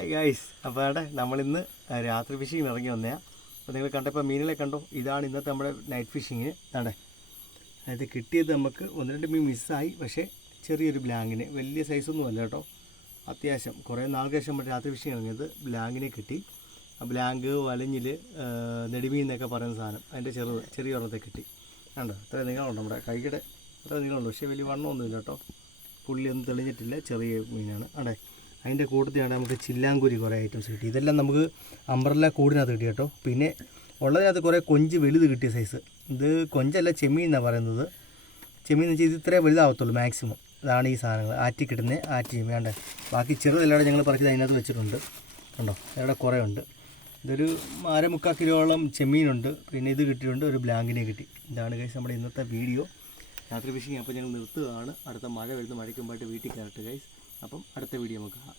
Hi guys, അപ്പോൾ അവിടെ നമ്മളിന്ന് രാത്രി ഫിഷിങ്ങിന് ഇറങ്ങി വന്നതാണ്. അപ്പോൾ നിങ്ങൾ കണ്ടപ്പോൾ മീനുകളെ കണ്ടോ, ഇതാണ് ഇന്നത്തെ നമ്മുടെ നൈറ്റ് ഫിഷിങ്ങിന്. അതെ, അതായത് കിട്ടിയത് നമുക്ക് 1-2 മീൻ മിസ്സായി. പക്ഷേ ചെറിയൊരു ബ്ലാങ്കിന്, വലിയ സൈസൊന്നും അല്ല കേട്ടോ. അത്യാവശ്യം കുറേ നാൾക്ക് ശേഷം നമ്മൾ രാത്രി ഫിഷിങ് ഇറങ്ങിയത് ബ്ലാങ്കിനെ കിട്ടി. ആ ബ്ലാങ്ക് വലഞ്ഞിൽ നെടുമീൻ എന്നൊക്കെ പറയുന്ന സാധനം, അതിൻ്റെ ചെറിയ ഒരെണ്ണത്തെ കിട്ടി. കണ്ടോ, അത്ര നീളമുണ്ട്, നമ്മുടെ കൈയുടെ അത്ര നീളമുണ്ട്. പക്ഷേ വലിയ വണ്ണമൊന്നുമില്ല കേട്ടോ. പുള്ളിയൊന്നും തെളിഞ്ഞിട്ടില്ല, ചെറിയ മീനാണ്. അതെ, അതിൻ്റെ കൂട്ടത്തിലാണ് നമുക്ക് ചില്ലാങ്കുരി കുറേ ഐറ്റംസ് കിട്ടി. ഇതെല്ലാം നമുക്ക് അംബ്രല്ല കൂടിനകത്ത് കിട്ടി കേട്ടോ. പിന്നെ ഉള്ളതിനകത്ത് കുറേ കൊഞ്ച് വലുത് കിട്ടിയ സൈസ്. ഇത് കൊഞ്ചല്ല, ചെമ്മീൻ എന്നാണ് പറയുന്നത്. ചെമ്മീൻ എന്ന് വെച്ചാൽ ഇത് ഇത്രേ വലുതാവത്തുള്ളൂ മാക്സിമം. അതാണ് ഈ സാധനങ്ങൾ ആറ്റി കിട്ടുന്നത്. ആറ്റി വേണ്ട, ബാക്കി ചെറുതെല്ലാം ഞങ്ങൾ പറിച്ചത് അതിനകത്ത് വെച്ചിട്ടുണ്ട്. കണ്ടോ, ഇവിടെ കുറേ ഉണ്ട്. ഇതൊരു 1.25 കിലോളം ചെമ്മീനുണ്ട്. പിന്നെ ഇത് കിട്ടിയിട്ടുണ്ട്, ഒരു ബ്ലാങ്കിനെ കിട്ടി. ഇതാണ് ഗൈസ് നമ്മുടെ ഇന്നത്തെ വീഡിയോ. രാത്രി ഫിഷിങ് അപ്പോൾ ഞങ്ങൾ നിർത്തുകയാണ്. അടുത്ത മഴ വരുന്ന മഴയ്ക്ക് മുമ്പായിട്ട് വീട്ടിൽ കയറട്ടെ ഗൈസ്. അപ്പം അടുത്ത വീഡിയോ നമുക്ക് കാണാം.